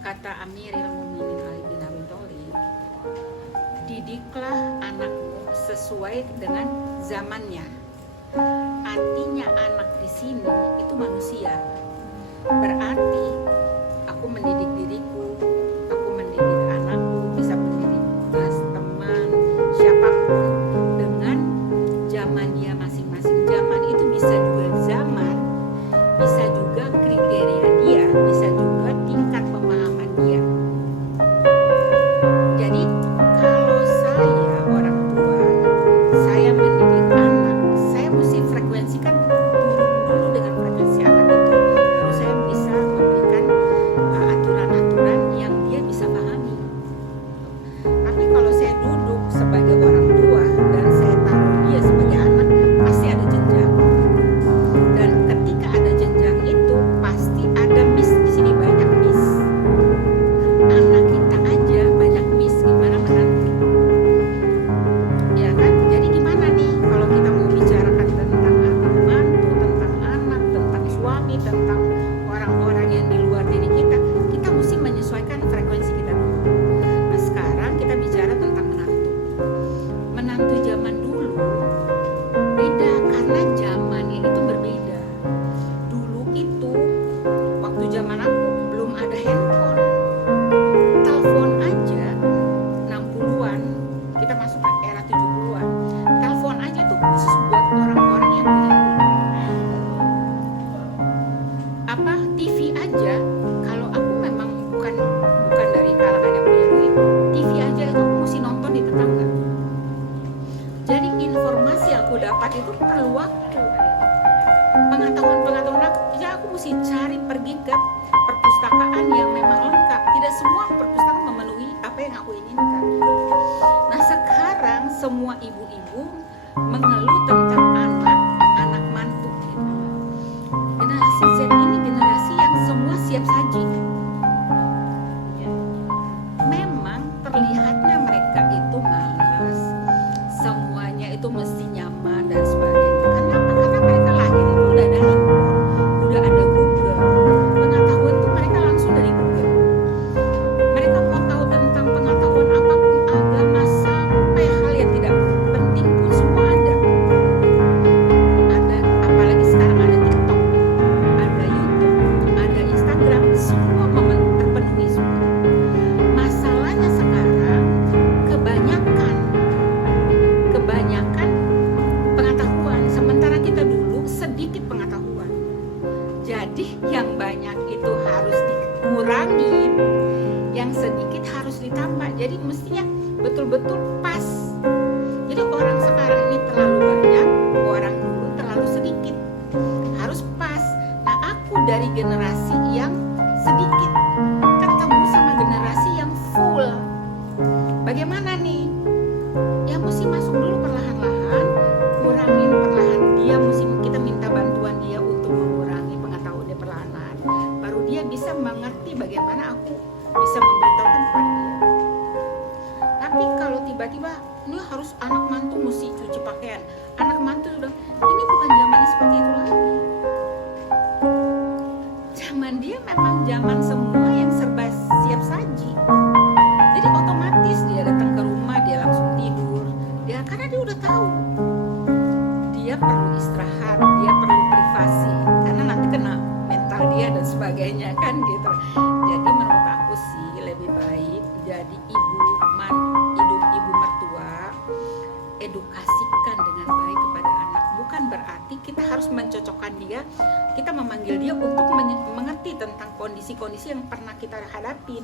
Kata Amiril Mukminin Ali bin Abi Thalib, didiklah anakmu sesuai dengan zamannya. Artinya anak di sini itu manusia. Berarti aku mendidik diriku, aku mendidik anakku, bisa mendidik teman, siapapun dengan zaman dia masing-masing. Zaman itu bisa juga zaman, bisa juga kriteria dia, bisa juga tingkat pemahaman dia. Jadi kalau saya orang tua, saya mendidik anak, saya mesti frekuensikan dulu dengan frekuensi anak itu, baru saya bisa memberikan aturan-aturan yang dia bisa pahami. Tapi kalau saya duduk sebagai orang tua dan saya taruh dia sebagai anak, pasti ada jenjang. Dan ketika ada jenjang itu pasti ada miss di sini, banyak miss. Anak kita aja banyak miss, gimana menanti? Ya kan? Jadi gimana nih kalau kita mau bicarakan tentang anak mantu, tentang anak, tentang suami, tentang orang-orang yang di luar diri kita, kita mesti menyesuaikan frekuensi kita dulu. Nah sekarang kita bicara tentang menantu. Menantu zaman dulu beda karena zamannya itu berbeda. Dulu itu waktu zaman aku belum ada handphone. Telepon aja 60-an, kita masuk ke era 70-an. Telepon aja tuh khusus buat orang-orang yang punya apa TV aja. Kalau aku memang bukan dari kalangan yang punya duit, TV aja itu aku mesti nonton di tetangga. Jadi informasi yang aku dapat itu perlu waktu. Pengetahuan ya aku mesti cari, pergi ke perpustakaan yang memang lengkap. Tidak semua perpustakaan memenuhi apa yang aku inginkan. Nah sekarang semua ibu-ibu mengeluh tentang anak mantu gitu. Generasi Z ini generasi yang semua siap saji. Memang terlihatnya mereka itu malas, semuanya itu mesti nyaman dan sebagainya. Kenapa? Karena mereka lahir itu udah ada handphone, udah ada Google. Pengetahuan itu mereka langsung dari Google. Mereka mau tahu tentang pengetahuan apapun, agama sampai hal yang tidak penting pun semua ada. Ada, apalagi sekarang ada TikTok, ada YouTube, ada Instagram, semua terpenuhi semua. Masalahnya sekarang kebanyakan pengetahuan, sementara kita dulu sedikit pengetahuan. Jadi yang banyak itu harus dikurangi, yang sedikit harus ditambah. Jadi mestinya betul-betul pas. Jadi orang sekarang ini terlalu banyak, orang dulu terlalu sedikit. Harus pas. Nah aku dari generasi yang sedikit ketemu sama generasi yang full. Bagaimana nih? Ya mesti masuk dulu perlahan-lahan, kurangin perlahan. Dia mesti kita minta bantuan dia untuk mengurangi pengetahuan dia perlahan-lahan. Baru dia bisa mengerti bagaimana aku bisa memberitahukan kepada dia. Tapi kalau tiba-tiba ini harus anak mantu mesti cuci pakaian, anak mantu sudah, ini bukan zamannya seperti itu lagi. Zaman dia memang zaman semua yang serba siap saji. Jadi otomatis dia datang ke rumah, dia langsung tidur. Dia karena dia udah tahu dia perlu istirahat, dia perlu privasi, karena nanti kena mental dia dan sebagainya kan gitu. Jadi menurut aku sih lebih baik jadi ibu mertua, edukasikan dengan baik kepada anak. Bukan berarti kita harus mencocokkan dia, kita memanggil dia untuk mengerti tentang kondisi-kondisi yang pernah kita hadapin.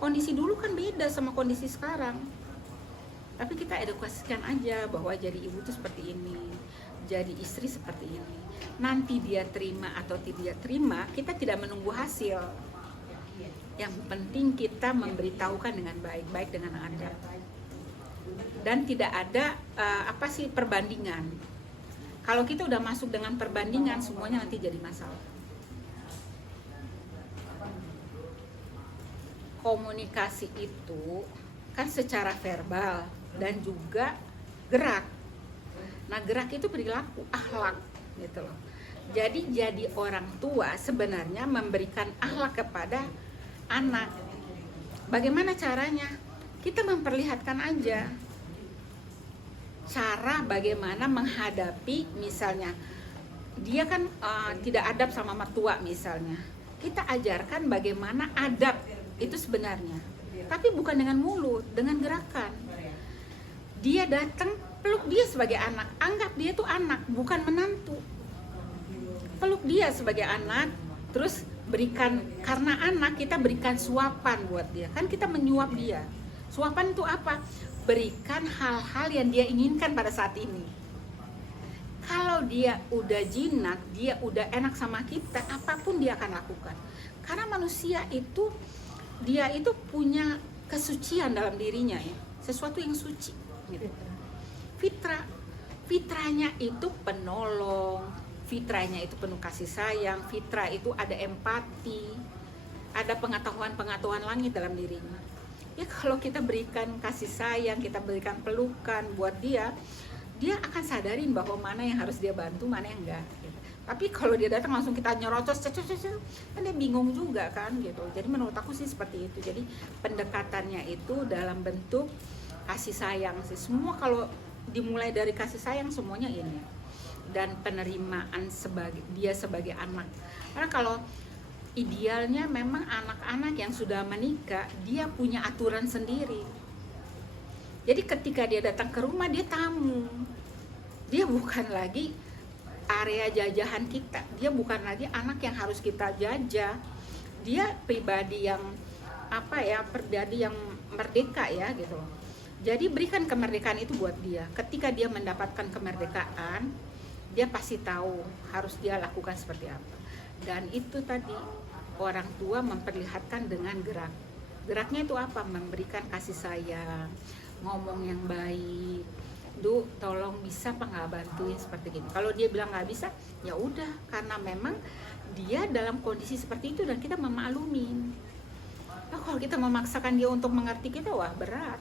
Kondisi dulu kan beda sama kondisi sekarang. Tapi kita edukasikan aja bahwa jadi ibu itu seperti ini, jadi istri seperti ini. Nanti dia terima atau tidak terima, kita tidak menunggu hasil. Yang penting kita memberitahukan dengan baik-baik, dengan adab. Dan tidak ada perbandingan. Kalau kita udah masuk dengan perbandingan, semuanya nanti jadi masalah. Komunikasi itu kan secara verbal dan juga gerak. Nah gerak itu perilaku, akhlak gitu loh. Jadi orang tua sebenarnya memberikan akhlak kepada anak. Bagaimana caranya? Kita memperlihatkan aja cara bagaimana menghadapi, misalnya dia kan tidak adab sama mertua misalnya. Kita ajarkan bagaimana adab itu sebenarnya. Tapi bukan dengan mulut, dengan gerakan. Dia datang, peluk dia sebagai anak. Anggap dia tuh anak, bukan menantu. Peluk dia sebagai anak, terus berikan, karena anak kita berikan suapan buat dia. Kan kita menyuap dia. Suapan itu apa? Berikan hal-hal yang dia inginkan pada saat ini. Kalau dia udah jinak, dia udah enak sama kita, apapun dia akan lakukan. Karena manusia itu, dia itu punya kesucian dalam dirinya ya, sesuatu yang suci gitu. Fitrahnya itu penolong, fitrahnya itu penuh kasih sayang, fitrah itu ada empati, ada pengetahuan langit dalam dirinya. Ya kalau kita berikan kasih sayang, kita berikan pelukan buat dia, dia akan sadarin bahwa mana yang harus dia bantu, mana yang enggak gitu. Tapi kalau dia datang langsung kita nyerocos, kan dia bingung juga kan gitu. Jadi menurut aku sih seperti itu. Jadi pendekatannya itu dalam bentuk kasih sayang sih. Semua kalau dimulai dari kasih sayang semuanya ini. Dan penerimaan dia sebagai anak. Karena kalau idealnya memang anak-anak yang sudah menikah, dia punya aturan sendiri. Jadi ketika dia datang ke rumah, dia tamu. Dia bukan lagi area jajahan kita. Dia bukan lagi anak yang harus kita jajah. Dia pribadi yang pribadi yang merdeka ya gitu. Jadi berikan kemerdekaan itu buat dia. Ketika dia mendapatkan kemerdekaan, dia pasti tahu harus dia lakukan seperti apa. Dan itu tadi orang tua memperlihatkan dengan gerak. Geraknya itu apa? Memberikan kasih sayang, ngomong yang baik. Du, tolong bisa apa nggak bantuin seperti gini. Kalau dia bilang nggak bisa, ya udah, karena memang dia dalam kondisi seperti itu dan kita memaklumin. Nah, kalau kita memaksakan dia untuk mengerti kita, wah berat.